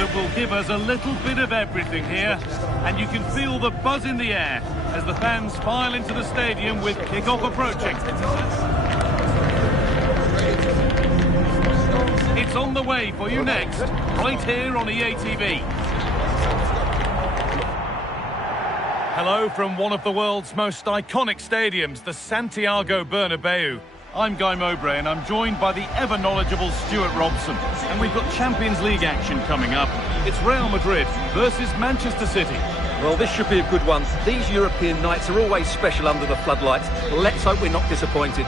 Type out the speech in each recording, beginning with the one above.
that will give us a little bit of everything here. And you can feel the buzz in the air as the fans file into the stadium with kick-off approaching. It's on the way for you next, right here on EA TV. Hello from one of the world's most iconic stadiums, the Santiago Bernabeu. I'm Guy Mowbray and I'm joined by the ever-knowledgeable Stuart Robson. And we've got Champions League action coming up. It's Real Madrid versus Manchester City. Well, this should be a good one. These European nights are always special under the floodlights. Let's hope we're not disappointed.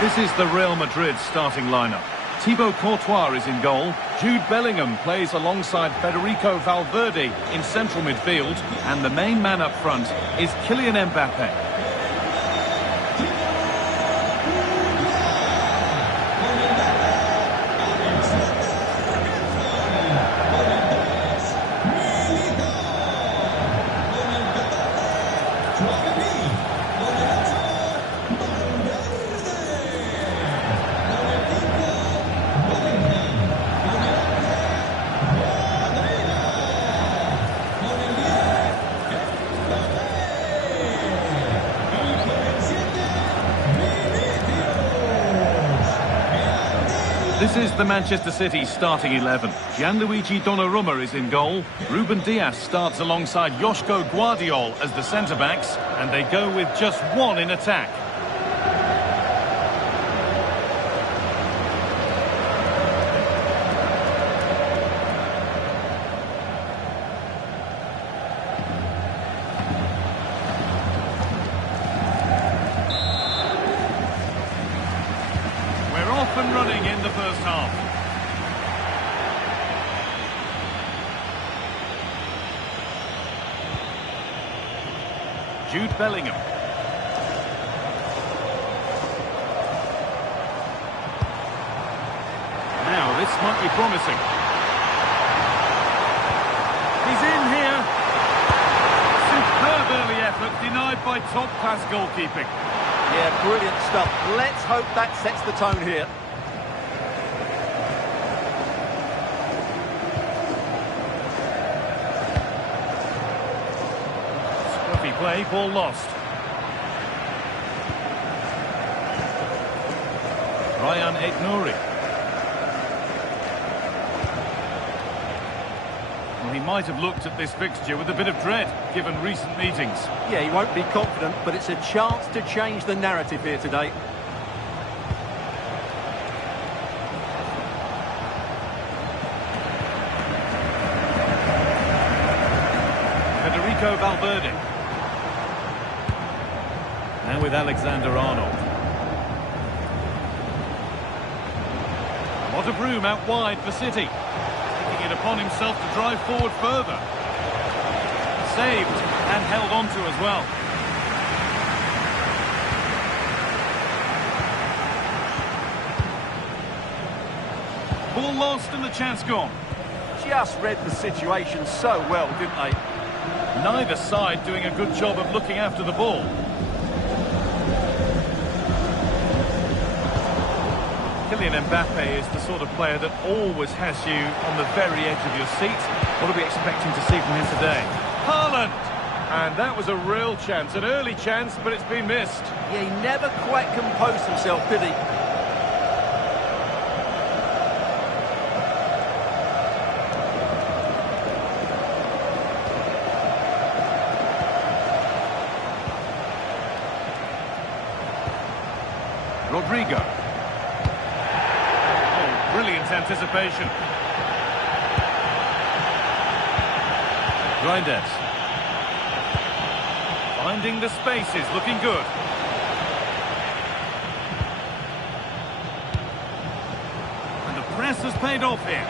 This is the Real Madrid starting lineup. Thibaut Courtois is in goal. Jude Bellingham plays alongside Federico Valverde in central midfield. And the main man up front is Kylian Mbappe. This is the Manchester City starting 11. Gianluigi Donnarumma is in goal. Ruben Dias starts alongside Joško Guardiol as the centre-backs, and they go with just one in attack. Off and running in the first half. Jude Bellingham. Now this might be promising. He's in here. Superb early effort, denied by top-class goalkeeping. Yeah, brilliant stuff. Let's hope that sets the tone here. Scruffy play, ball lost. Ryan Aït-Nouri. Well, he might have looked at this fixture with a bit of dread, given recent meetings. Yeah, he won't be confident, but it's a chance to change the narrative here today. Federico Valverde. Now with Alexander-Arnold. What a room out wide for City. Taking it upon himself to drive forward further. Saved and held on to as well. Ball lost and the chance gone. Just read the situation so well, didn't they? Neither side doing a good job of looking after the ball. Kylian Mbappe is the sort of player that always has you on the very edge of your seat. What are we expecting to see from him today? Haaland! And that was a real chance, an early chance, but it's been missed. Yeah, he never quite composed himself, did he? Rodrigo. Oh, brilliant anticipation. Reinders. Finding the spaces, looking good. And the press has paid off here.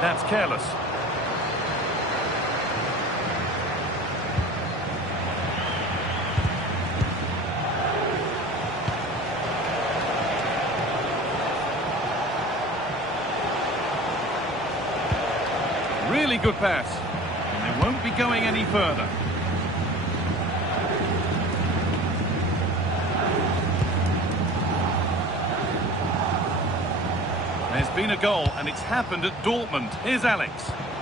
That's careless. Really good pass. And they won't be going any further. There's been a goal, and it's happened at Dortmund. Here's Alex.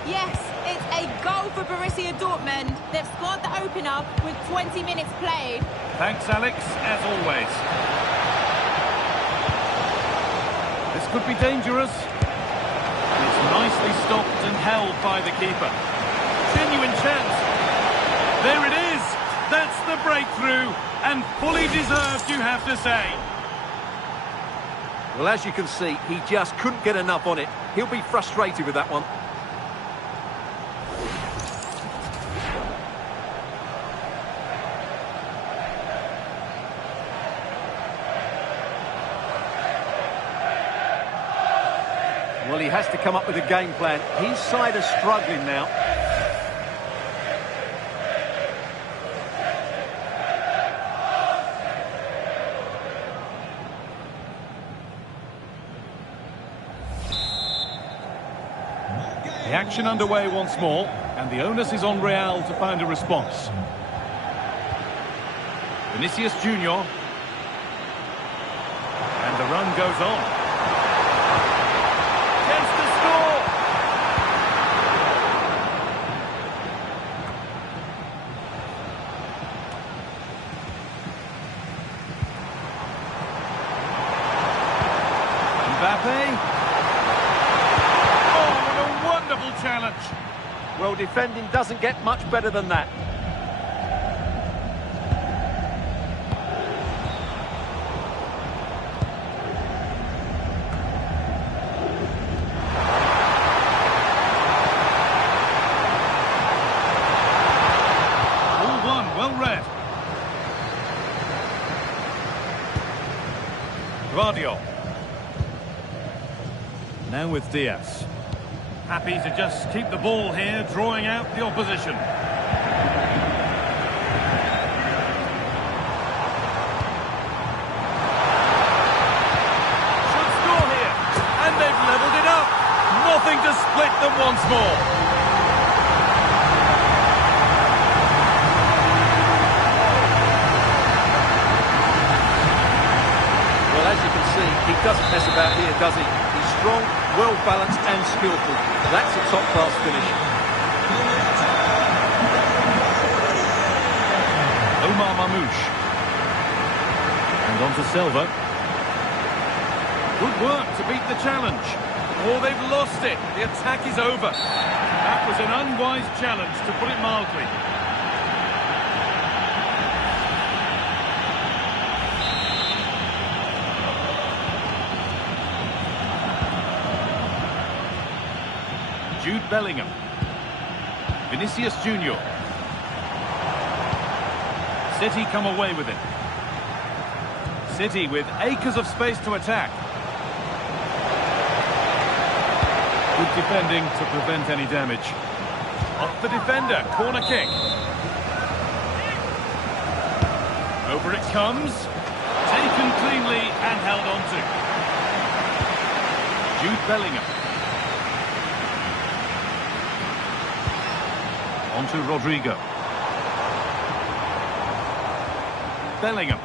Yes, it's a goal for Borussia Dortmund. They've scored the opener with 20 minutes played. Thanks, Alex, as always. This could be dangerous. And it's nicely stopped and held by the keeper. Genuine chance. There it is. That's the breakthrough. And fully deserved, you have to say. Well, as you can see, he just couldn't get enough on it. He'll be frustrated with that one. Well, he has to come up with a game plan. His side is struggling now. The action underway once more, and the onus is on Real to find a response. Vinicius Junior. And the run goes on. Chance to score! Mbappe. Challenge. Well, defending doesn't get much better than that. All one, well read. Guardiola. Now with Diaz. Happy to just keep the ball here, drawing out the opposition. Should score here, and they've levelled it up. Nothing to split them once more. Well, as you can see, he doesn't mess about here, does he? He's strong, well-balanced and skillful. That's a top-class finish. Omar Mamouche. And on to Silva. Good work to beat the challenge. Oh, they've lost it. The attack is over. That was an unwise challenge, to put it mildly. Jude Bellingham. Vinicius Junior. City come away with it. City with acres of space to attack. Good defending to prevent any damage. Off the defender, corner kick. Over it comes. Taken cleanly and held on to. Jude Bellingham. On to Rodrigo. Bellingham.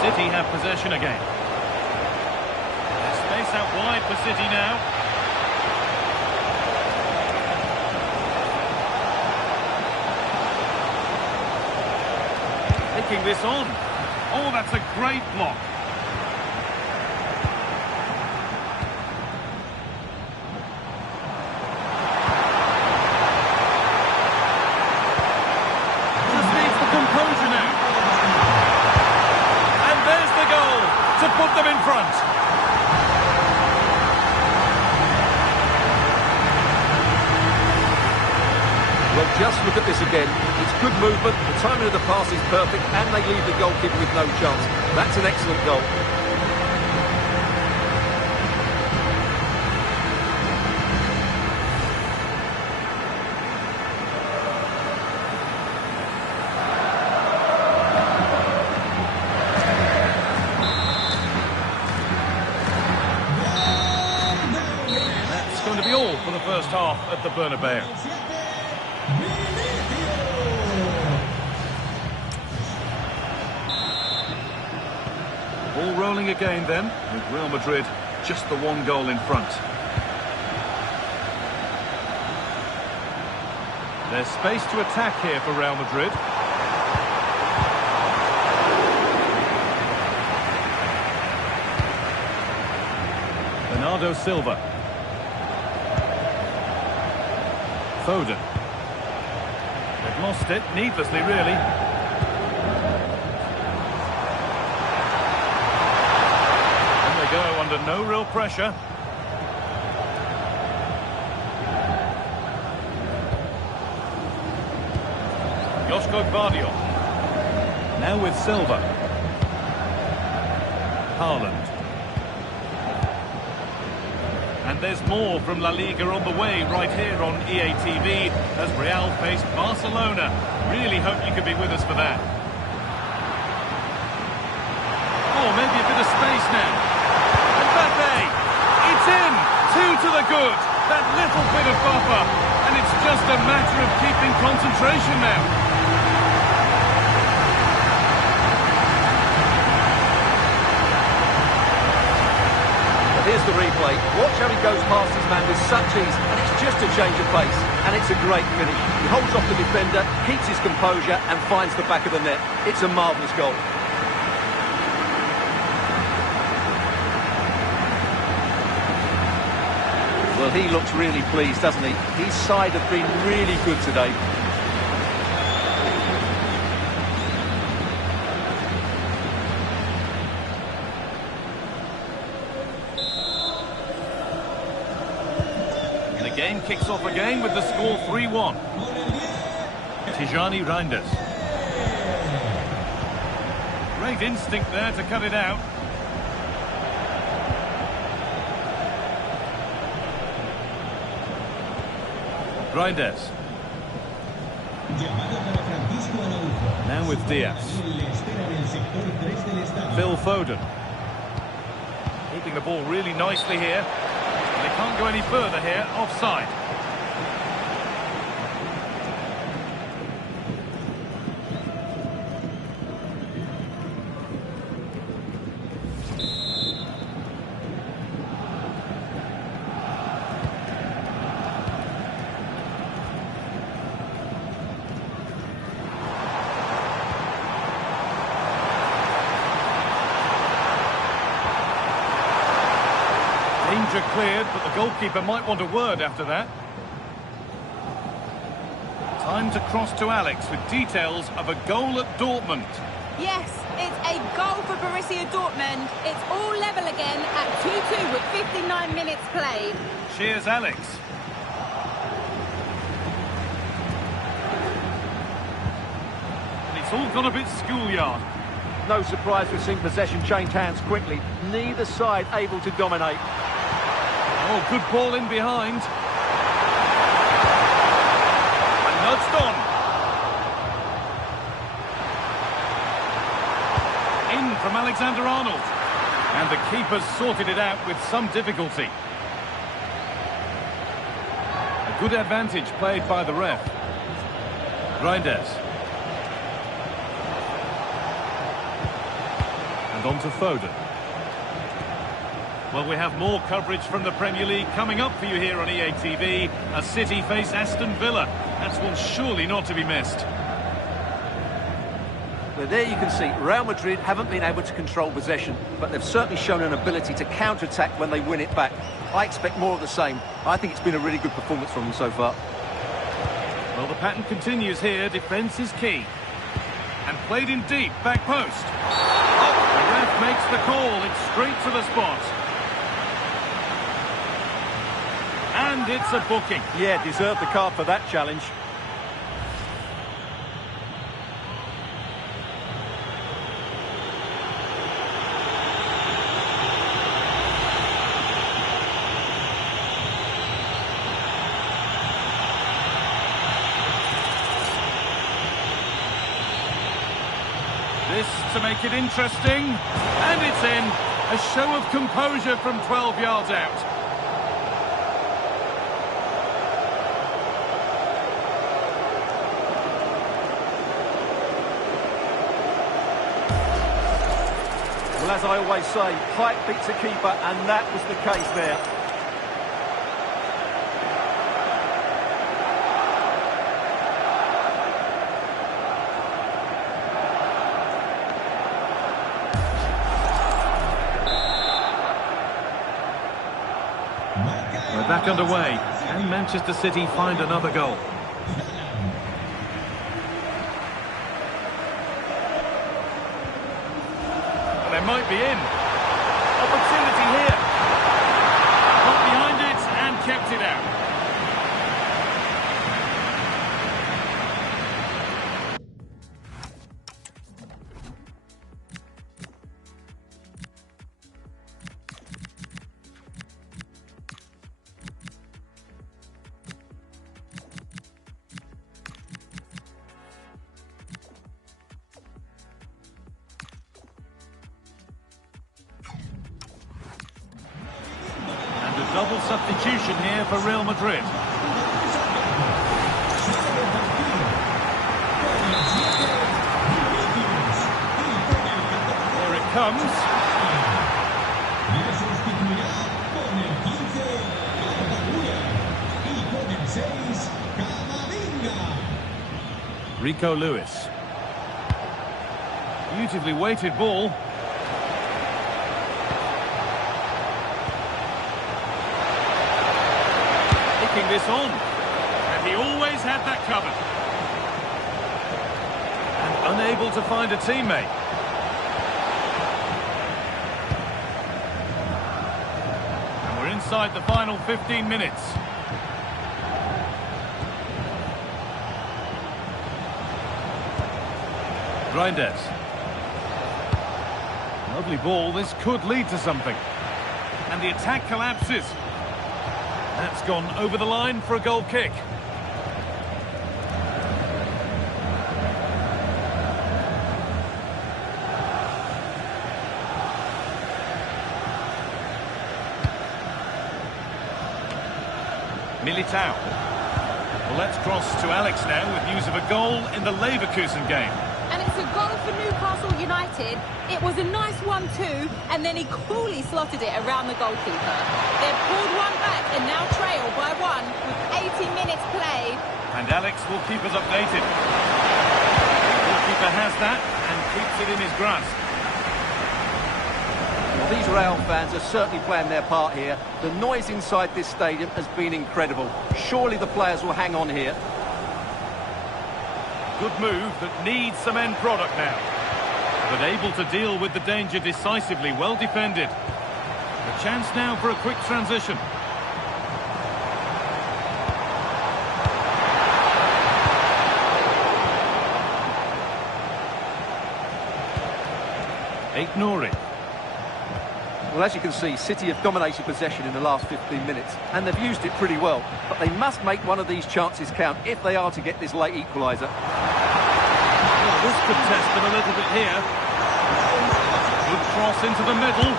City have possession again. There's space out wide for City now. Taking this on. Oh, that's a great block. put them in front. Well, just look at this again. It's good movement, the timing of the pass is perfect, and they leave the goalkeeper with no chance. That's an excellent goal. That's going to be all for the first half at the Bernabeu. All rolling again then, with Real Madrid just the one goal in front. There's space to attack here for Real Madrid. Bernardo Silva. Foden. They've lost it, needlessly really. Go under no real pressure. Joško Gvardiol. Now with Silva. Haaland. And there's more from La Liga on the way right here on EA TV as Real face Barcelona. Really hope you could be with us for that. Oh, maybe a bit of space now. It's in! 2 to the good. That little bit of buffer. And it's just a matter of keeping concentration now. But here's the replay. Watch how he goes past his man with such ease. And it's just a change of pace. And it's a great finish. He holds off the defender, keeps his composure and finds the back of the net. It's a marvellous goal. Well, he looks really pleased, doesn't he? His side have been really good today. And the game kicks off again with the score 3-1. Tijani Reinders. Great instinct there to cut it out. Reinders. Now with Diaz. Phil Foden. Keeping the ball really nicely here. And they can't go any further here. Offside. Danger cleared, but the goalkeeper might want a word after that. Time to cross to Alex with details of a goal at Dortmund. Yes, it's a goal for Borussia Dortmund. It's all level again at 2-2 with 59 minutes played. Cheers, Alex. And it's all gone a bit schoolyard. No surprise we've seen possession change hands quickly. Neither side able to dominate. Oh, good ball in behind. And nudged on. In from Alexander-Arnold. And the keeper's sorted it out with some difficulty. A good advantage played by the ref. Reinders. And on to Foden. Well, we have more coverage from the Premier League coming up for you here on EA TV as City face Aston Villa. That's one surely not to be missed. Well, there you can see, Real Madrid haven't been able to control possession, but they've certainly shown an ability to counter-attack when they win it back. I expect more of the same. I think it's been a really good performance from them so far. Well, the pattern continues here. Defence is key. And played in deep, back post. Oh, the ref ref makes the call. It's straight to the spot. And it's a booking. Yeah, deserved the card for that challenge. This to make it interesting, and it's in. A show of composure from 12 yards out. Well, as I always say, height beats a keeper, and that was the case there. We're back underway. Can Manchester City find another goal? Well, they might be in. Opportunity here. Got behind it and kept it out. Double substitution here for Real Madrid. Here it comes. Rico Lewis. Beautifully weighted ball. This on, and he always had that covered, and unable to find a teammate. And we're inside the final 15 minutes. Reinders. Lovely ball, this could lead to something, and the attack collapses. That's gone over the line for a goal kick. Militao. Well, let's cross to Alex now with news of a goal in the Leverkusen game. And it's a goal for Newcastle United. It was a nice 1-2, and then he coolly slotted it around the goalkeeper. They've pulled one back and now trail by 1 with 80 minutes played. And Alex will keep us updated. The goalkeeper has that and keeps it in his grasp. Well, these Real fans are certainly playing their part here. The noise inside this stadium has been incredible. Surely the players will hang on here. Good move that needs some end product now. But able to deal with the danger decisively, well defended. A chance now for a quick transition. Nouri. Well, as you can see, City have dominated possession in the last 15 minutes, and they've used it pretty well. But they must make one of these chances count if they are to get this late equaliser. Well, this could test them a little bit here. Good cross into the middle.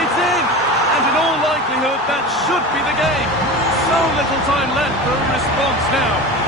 It's in! And in all likelihood, that should be the game. So little time left for a response now.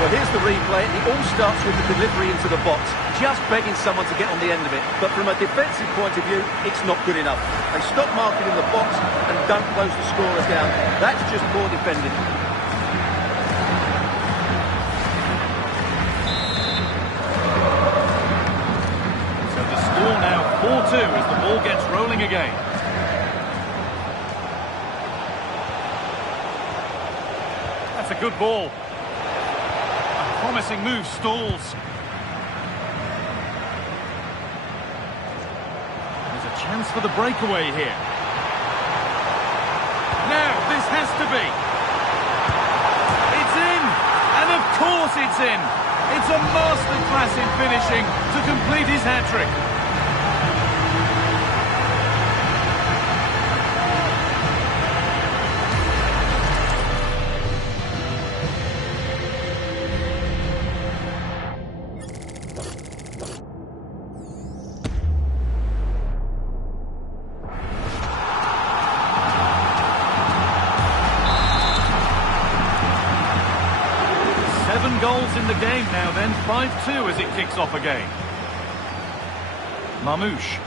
Well, here's the replay. It all starts with the delivery into the box, just begging someone to get on the end of it. But from a defensive point of view, it's not good enough. They stop marking in the box and don't close the scorers down. That's just poor defending. So the score now 4-2 as the ball gets rolling again. That's a good ball. A promising move stalls. There's a chance for the breakaway here. Now, this has to be. It's in! And of course it's in! It's a masterclass in finishing to complete his hat-trick. Goals in the game now then, 5-2 as it kicks off again. Mamouche.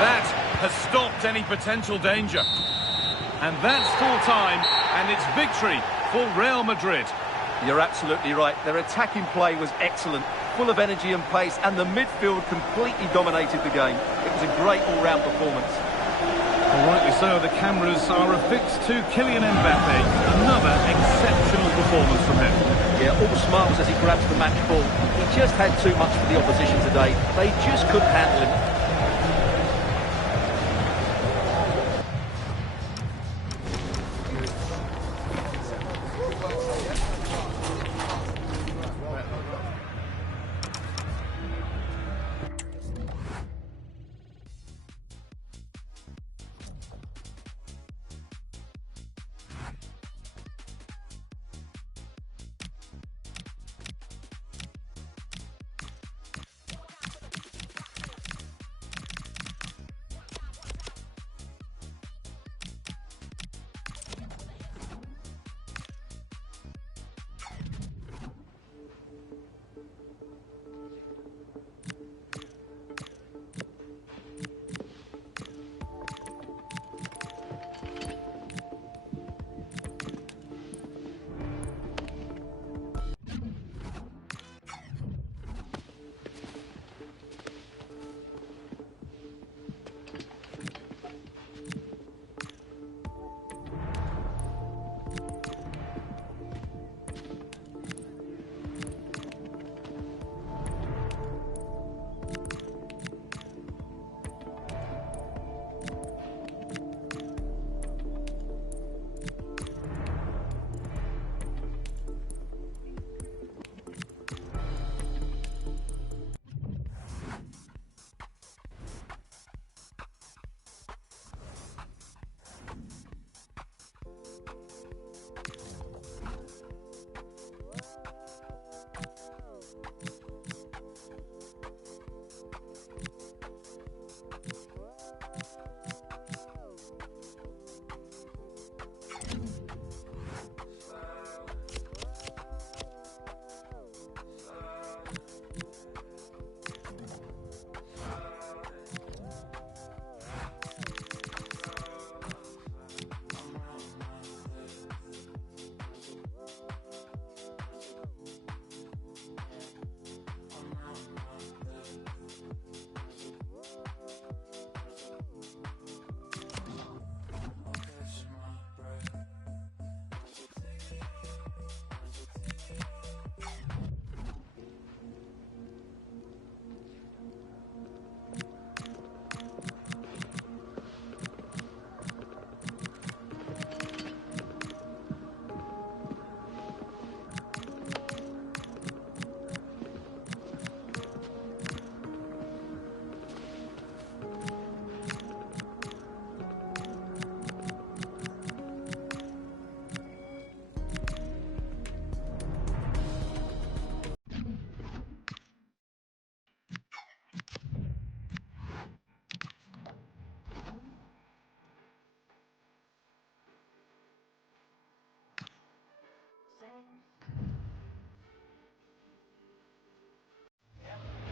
That has stopped any potential danger. And that's full time, and it's victory for Real Madrid. You're absolutely right. Their attacking play was excellent, full of energy and pace, and the midfield completely dominated the game. It was a great all-round performance. Well, rightly so, the cameras are affixed to Kylian Mbappe. Another exceptional performance from him. Yeah, all smiles as he grabs the match ball. He just had too much for the opposition today. They just couldn't handle him.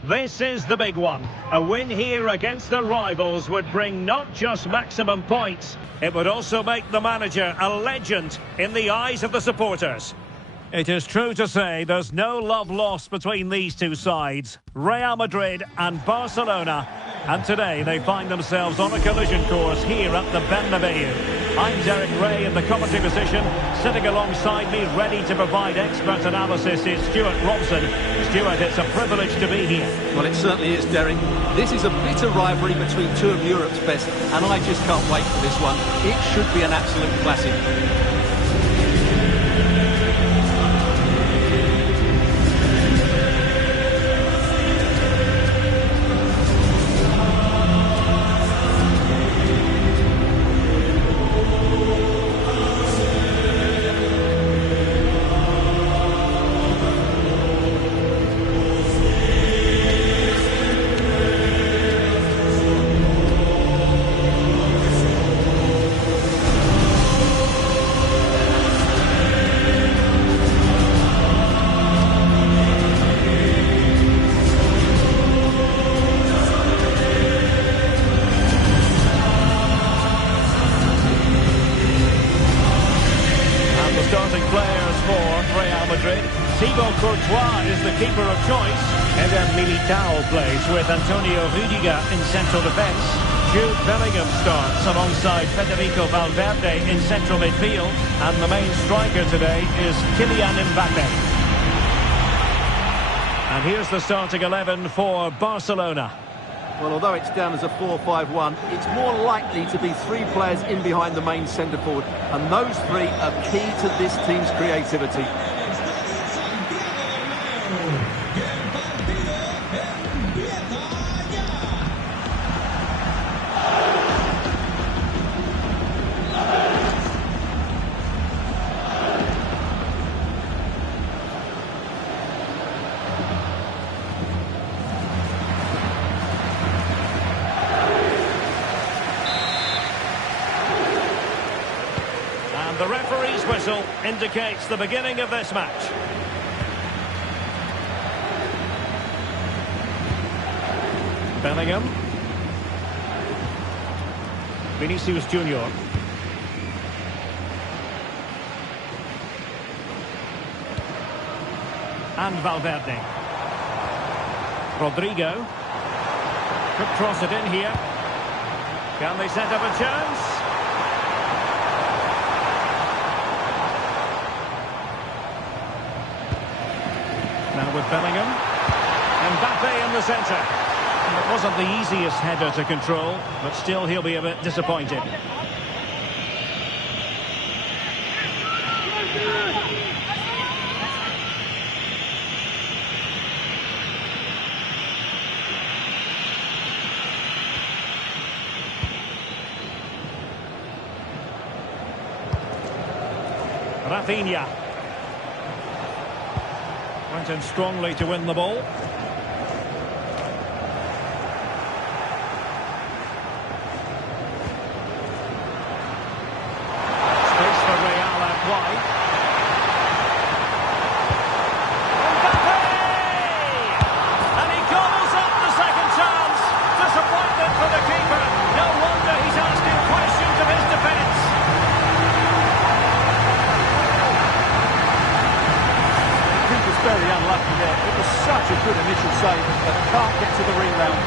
This is the big one. A win here against the rivals would bring not just maximum points, it would also make the manager a legend in the eyes of the supporters. It is true to say there's no love lost between these two sides. Real Madrid and Barcelona And today they find themselves on a collision course here at the Bernabeu. I'm Derek Ray in the commentary position. Sitting alongside me, ready to provide expert analysis, is Stuart Robson. Stuart, it's a privilege to be here. Well, it certainly is, Derek. This is a bitter rivalry between two of Europe's best, and I just can't wait for this one. It should be an absolute classic. Is the keeper of choice. Eder Militao plays with Antonio Rüdiger in central defence. Jude Bellingham starts alongside Federico Valverde in central midfield. And the main striker today is Kylian Mbappe. And here's the starting 11 for Barcelona. Well, although it's down as a 4-5-1, it's more likely to be three players in behind the main centre-forward. And those three are key to this team's creativity. The referee's whistle indicates the beginning of this match. Bellingham. Vinicius Junior. And Valverde. Rodrigo. Could cross it in here. Can they set up a chance? Now with Bellingham. Mbappe in the centre. It wasn't the easiest header to control, but still he'll be a bit disappointed. Rafinha. Went in strongly to win the ball. Space for Real out wide. Mbappe! And he gobbles up the second chance. Disappointment for the keeper. No wonder he's asking questions of his defence. Very unlucky there. It was such a good initial save, but can't get to the rebound.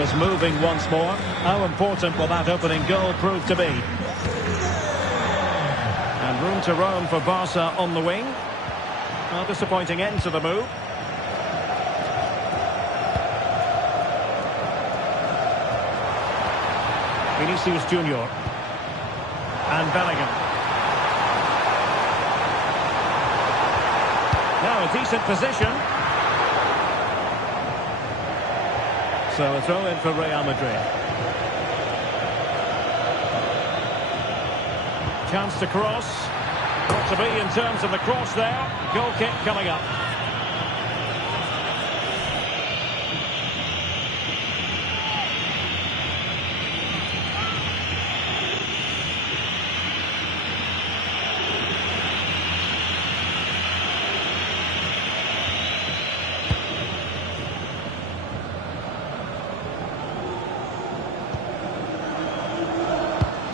Is moving once more. How important will that opening goal prove to be? And room to roam for Barca on the wing. A disappointing end to the move. Vinicius Junior. And Bellingham. Now a decent position. So a throw in for Real Madrid. Chance to cross. Got to be in terms of the cross there. Goal kick coming up.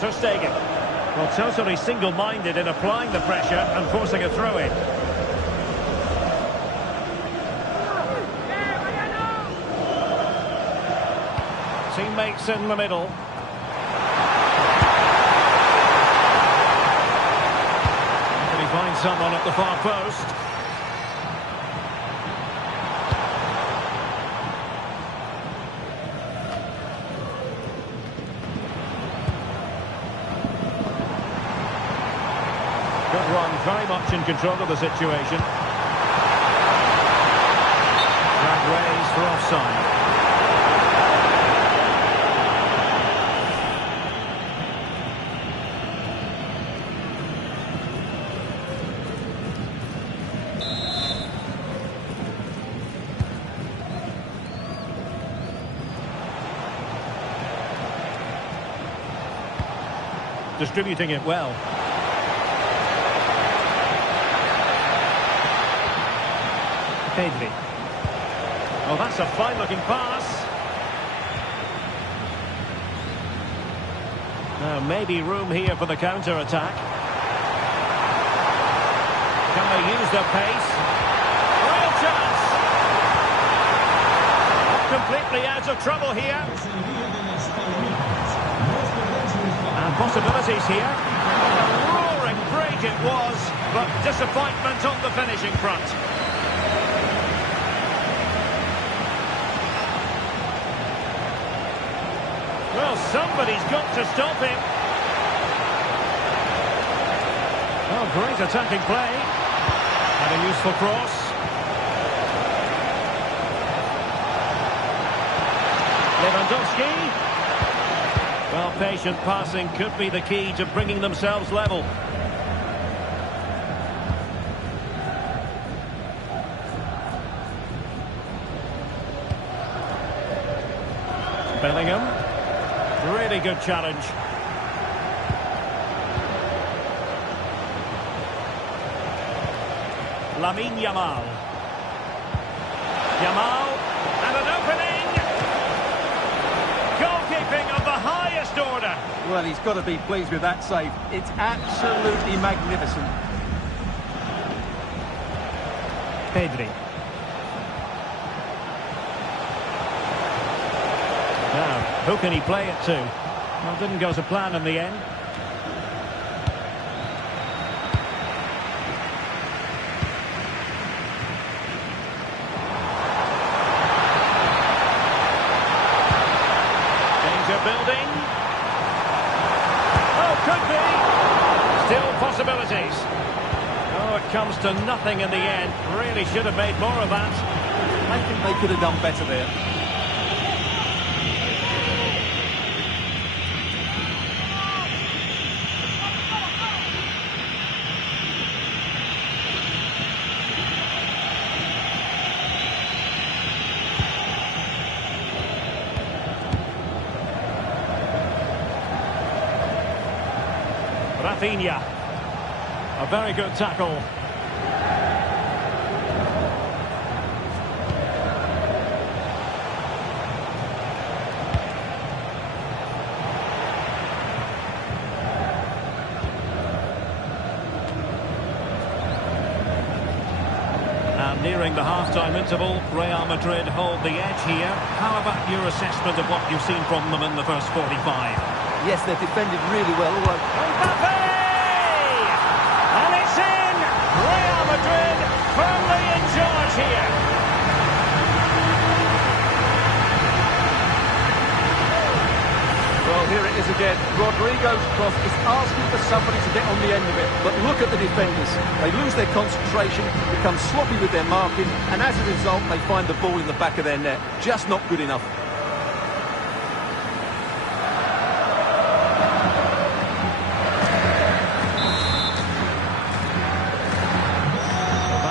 Ter Stegen. Well, totally single-minded in applying the pressure and forcing a throw-in. Teammates in the middle. Can he find someone at the far post? Good run, very much in control of the situation. Flag raised for offside. Distributing it well. Pedri. Oh, that's a fine-looking pass. Now, maybe room here for the counter-attack. Can they use their pace? Real chance! Not completely out of trouble here. And possibilities here. A roaring break it was, but disappointment on the finishing front. Well, somebody's got to stop him. Oh, great attacking play. And a useful cross. Lewandowski. Well, patient passing could be the key to bringing themselves level. Bellingham. Really good challenge. Lamine Yamal. Yamal, and an opening! Goalkeeping of the highest order. Well, he's got to be pleased with that save. It's absolutely magnificent. Pedri. Now, who can he play it to? Well, didn't go to plan in the end. Danger building. Oh, could be. Still possibilities. Oh, it comes to nothing in the end. Really should have made more of that. I think they could have done better there. Rafinha. A very good tackle. And nearing the half-time interval, Real Madrid hold the edge here. How about your assessment of what you've seen from them in the first 45? Yes, they've defended really well, although... Mbappe! And it's in! Real Madrid firmly in charge here. Well, here it is again. Rodrigo's cross is asking for somebody to get on the end of it. But look at the defenders. They lose their concentration, become sloppy with their marking, and as a result, they find the ball in the back of their net. Just not good enough.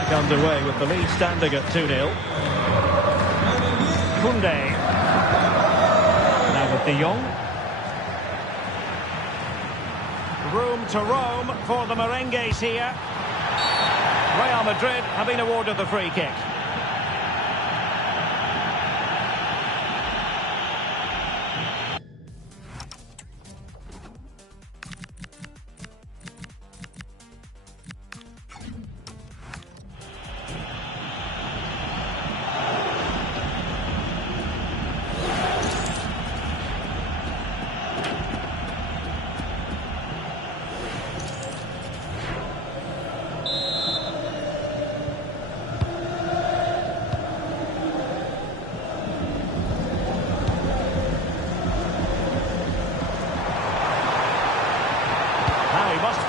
Underway with the lead standing at 2-0. Koundé. Now with De Jong. Room to roam for the merengues here. Real Madrid have been awarded the free kick.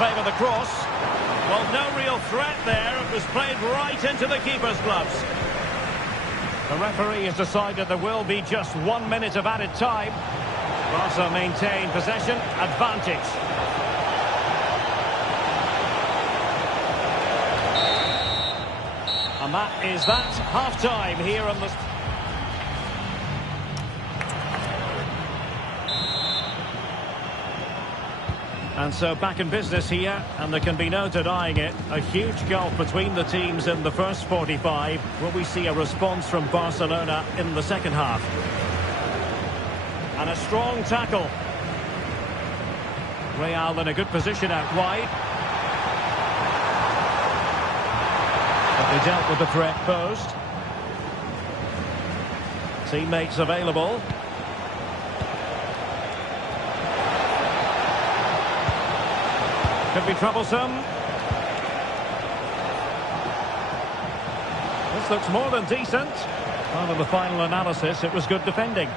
favour the cross. Well, no real threat there. It was played right into the keeper's gloves. The referee has decided there will be just 1 minute of added time. Barca maintain possession, advantage. And that is that. Half-time here on the... And so back in business here, and there can be no denying it. A huge gulf between the teams in the first 45. Will we see a response from Barcelona in the second half? And a strong tackle. Real in a good position out wide. But they dealt with the threat posed. Teammates available. Could be troublesome. This looks more than decent. Well, in the final analysis, it was good defending.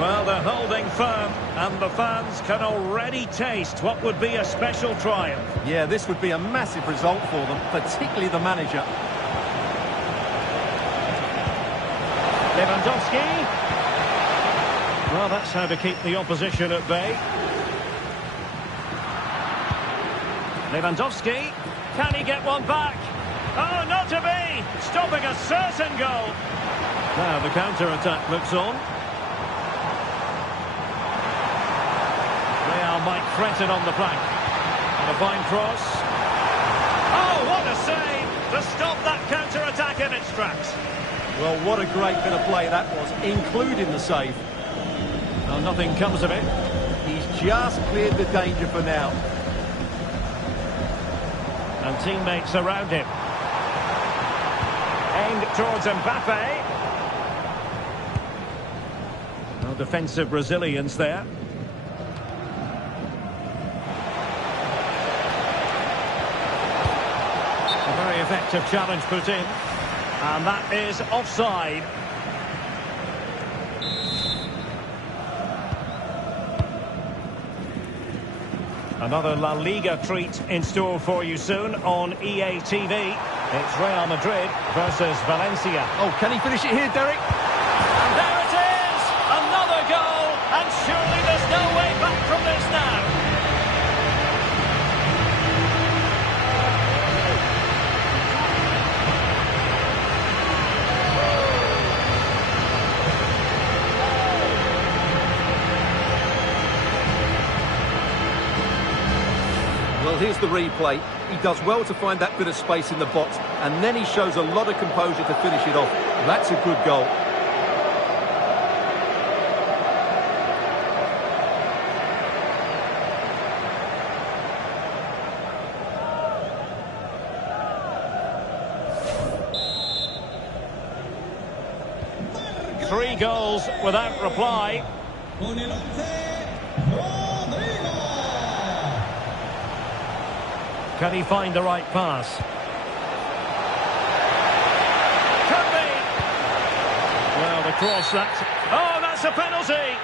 Well, they're holding firm, and the fans can already taste what would be a special triumph. Yeah, this would be a massive result for them, particularly the manager. Lewandowski. Well, that's how to keep the opposition at bay. Lewandowski, can he get one back? Oh, not to be! Stopping a certain goal. Now the counter-attack looks on. Real might threaten on the flank. And a fine cross. Oh, what a save to stop that counter-attack in its tracks. Well, what a great bit of play that was, including the save. Well, nothing comes of it. He's just cleared the danger for now. And teammates around him. Aimed towards Mbappe. No defensive resilience there. A very effective challenge put in. And that is offside. Another La Liga treat in store for you soon on EA TV. It's Real Madrid versus Valencia. Oh, can he finish it here, Derek? And there it is! Another goal! And surely there's no way back from this now. Well, here's the replay. He does well to find that bit of space in the box, and then he shows a lot of composure to finish it off. That's a good goal. Three goals without reply. Can he find the right pass? Could be. Well, the cross, that's... Oh, that's a penalty!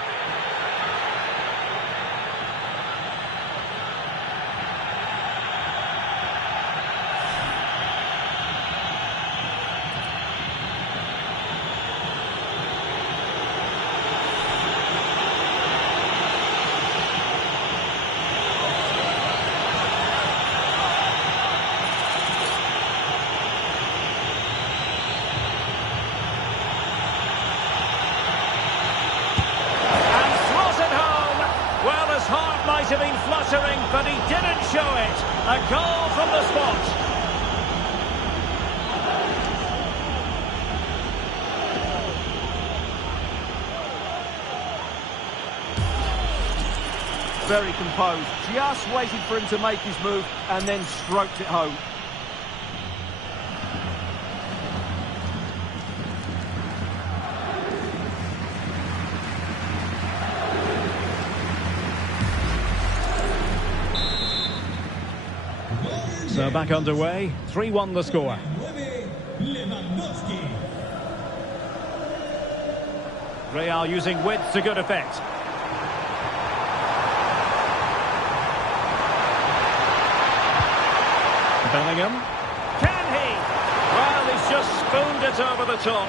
Might have been fluttering, but he didn't show it. A goal from the spot. Very composed, just waited for him to make his move and then stroked it home. So back underway, 3-1 the score. Real using width to good effect. Bellingham. Can he? Well, he's just spooned it over the top.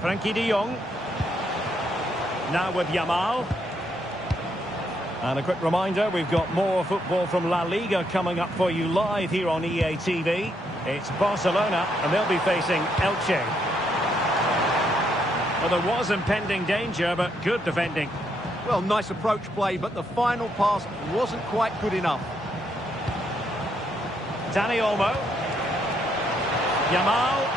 Frankie de Jong. Now with Yamal. And a quick reminder, we've got more football from La Liga coming up for you live here on EA TV. It's Barcelona, and they'll be facing Elche. Well, there was impending danger, but good defending. Well, nice approach play, but the final pass wasn't quite good enough. Dani Olmo. Yamal.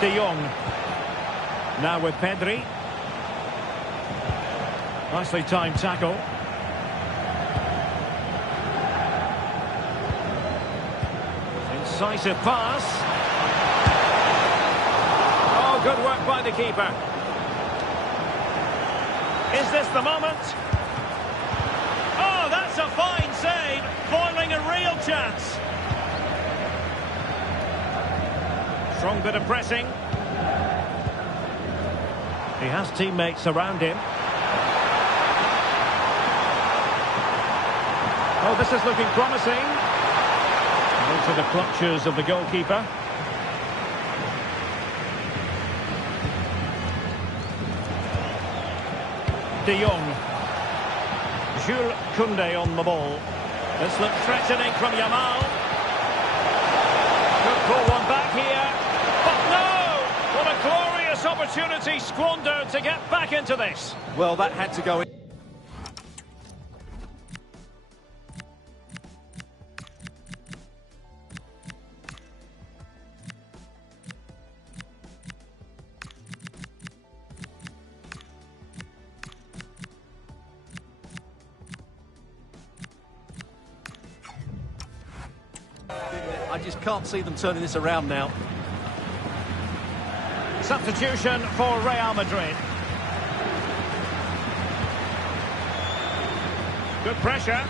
De Jong. Now with Pedri. Nicely timed tackle. Incisive pass. Oh, good work by the keeper. Is this the moment? Oh, that's a fine save. Foiling a real chance. Strong bit of pressing. He has teammates around him. Oh, this is looking promising. Into the clutches of the goalkeeper. De Jong. Jules Koundé on the ball. This looks threatening from Yamal. Could pull one back here. But no! What a glorious opportunity squandered to get back into this. Well, that had to go in. I just can't see them turning this around now. Substitution for Real Madrid. Good pressure.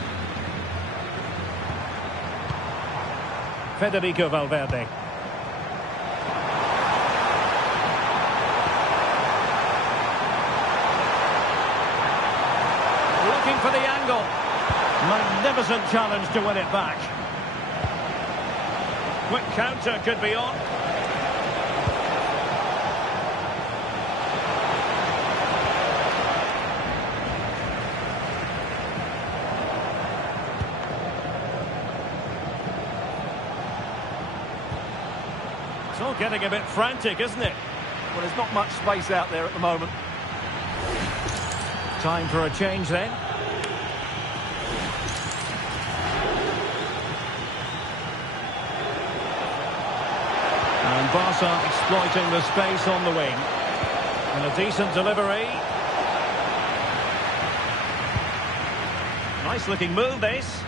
Federico Valverde. Looking for the angle. Magnificent challenge to win it back. Quick counter could be on. It's all getting a bit frantic, isn't it? Well, there's not much space out there at the moment. Time for a change then. And Barca exploiting the space on the wing. And a decent delivery. Nice looking move, this.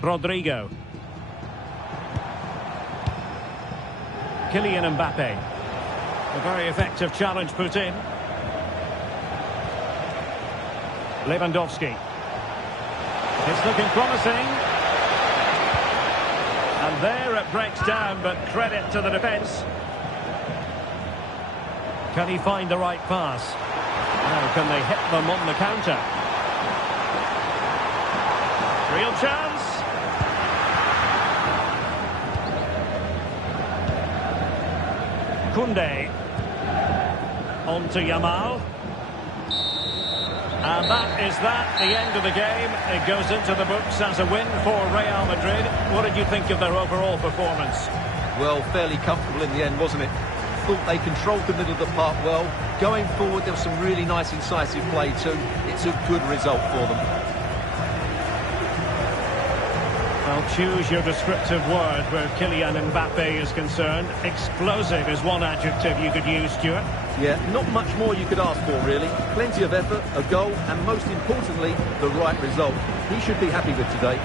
Rodrigo. Kylian Mbappe. A very effective challenge put in. Lewandowski. It's looking promising. And there it breaks down, but credit to the defence. Can he find the right pass? Now can they hit them on the counter? Real chance. Koundé. On to Yamal. And that is the end of the game. It goes into the books as a win for Real Madrid. What did you think of their overall performance? Well, fairly comfortable in the end, wasn't it? Thought they controlled the middle of the park well. Going forward, there was some really nice incisive play too. It's a good result for them. Well, choose your descriptive word where Kylian Mbappe is concerned. Explosive is one adjective you could use, Stuart. Yeah, not much more you could ask for, really. Plenty of effort, a goal, and most importantly, the right result. He should be happy with today.